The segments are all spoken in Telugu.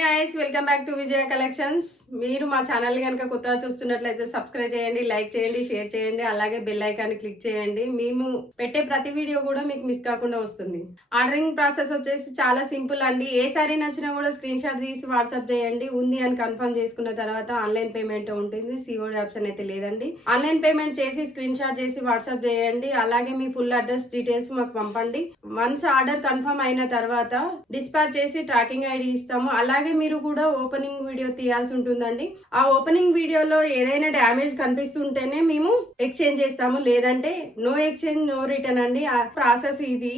Guys, welcome back to Vijaya collections. మీరు మా ఛానల్ కనుక కొత్తగా చూస్తున్నట్లయితే సబ్స్క్రైబ్ చేయండి, లైక్ చేయండి, షేర్ చేయండి, అలాగే బెల్ ఐకాన్ క్లిక్ చేయండి. మేము పెట్టే ప్రతి వీడియో కూడా మీకు మిస్ కాకుండా వస్తుంది. ఆర్డరింగ్ ప్రాసెస్ వచ్చేసి చాలా సింపుల్ అండి. ఏ సారీ నచ్చినా కూడా స్క్రీన్ షాట్ తీసి వాట్సాప్ చేయండి. ఉంది అని కన్ఫర్మ్ చేసుకున్న తర్వాత ఆన్లైన్ పేమెంట్ ఉంటుంది. సిఓడి ఆప్షన్ అయితే లేదండి. ఆన్లైన్ పేమెంట్ చేసి స్క్రీన్ షాట్ చేసి వాట్సాప్ చేయండి. అలాగే మీ ఫుల్ అడ్రస్ డీటెయిల్స్ మాకు పంపండి. వన్స్ ఆర్డర్ కన్ఫర్మ్ అయిన తర్వాత డిస్పాచ్ చేసి ట్రాకింగ్ ఐడి ఇస్తాము. అలాగే మీరు కూడా ఓపెనింగ్ వీడియో తీయాల్సి ఉంటుందండి. ఆ ఓపెనింగ్ వీడియోలో ఏదైనా డ్యామేజ్ కనిపిస్తుంటేనే మేము ఎక్స్చేంజ్ చేస్తాము, లేదంటే నో ఎక్స్చేంజ్ నో రిటర్న్ అండి. ఆ ప్రాసెస్ ఇది.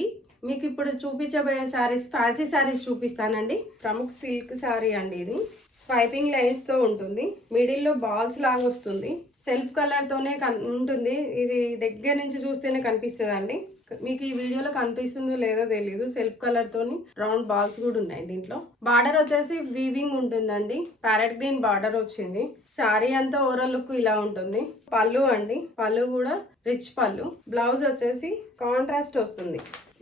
మీకు ఇప్పుడు చూపించబోయే శారీస్ ఫ్యాన్సీ శారీస్ చూపిస్తానండి. ప్రముఖ్ సిల్క్ శారీ అండి. ఇది స్వైపింగ్ లైన్స్ తో ఉంటుంది. మిడిల్లో బాల్స్ లాగా వస్తుంది. సెల్ఫ్ కలర్ తోనే ఉంటుంది. ఇది దగ్గర నుంచి చూస్తేనే కనిపిస్తుంది అండి. మీకు ఈ వీడియోలో కనిపిస్తుందో లేదో తెలీదు. సెల్ఫ్ కలర్ తోని రౌండ్ బాల్స్ కూడా ఉన్నాయి. దీంట్లో బార్డర్ వచ్చేసి వీవింగ్ ఉంటుందండి. ప్యారెట్ గ్రీన్ బార్డర్ వచ్చింది. శారీ అంతా ఓవరాల్ లుక్ ఇలా ఉంటుంది. పళ్ళు అండి, పళ్ళు కూడా రిచ్ పళ్ళు. బ్లౌజ్ వచ్చేసి కాంట్రాస్ట్ వస్తుంది.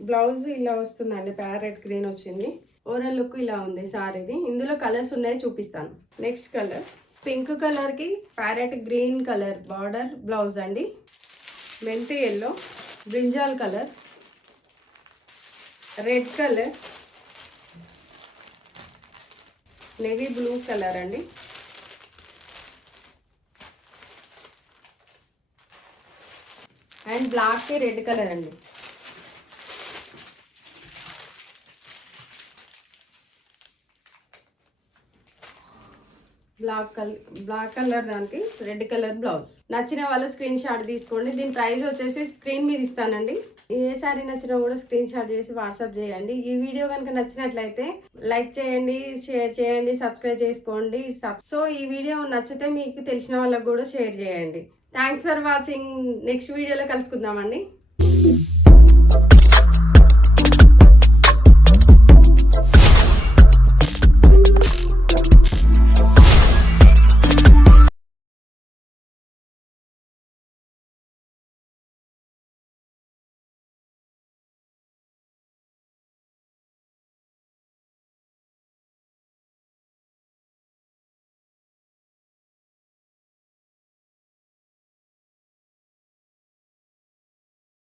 బ్లౌజ్ ఇలా వస్తుందండి, ప్యారెట్ గ్రీన్ వచ్చింది. ఓవరాల్ లుక్ ఇలా ఉంది శారీది. ఇందులో కలర్స్ ఉన్నాయి, చూపిస్తాను. నెక్స్ట్ కలర్ పింక్ కలర్ కి parrot green colour border blouse అండి. మెంతి yellow, brinjal colour, red colour, navy blue colour అండి. అండ్ బ్లాక్ కి రెడ్ కలర్ అండి. బ్లాక్ కలర్ దానికి రెడ్ కలర్ బ్లౌజ్. నచ్చిన వాళ్ళు స్క్రీన్ షాట్ తీసుకోండి. దీని ప్రైస్ వచ్చేసి స్క్రీన్ మీద ఇస్తానండి. ఏ సారీ నచ్చినా కూడా స్క్రీన్ షాట్ చేసి వాట్సాప్ చేయండి. ఈ వీడియో కనుక నచ్చినట్లయితే లైక్ చేయండి, షేర్ చేయండి, సబ్స్క్రైబ్ చేసుకోండి. సో ఈ వీడియో నచ్చితే మీకు తెలిసిన వాళ్ళకు కూడా షేర్ చేయండి. Thanks for watching. నెక్స్ట్ వీడియోలో కలుసుకుందామండి.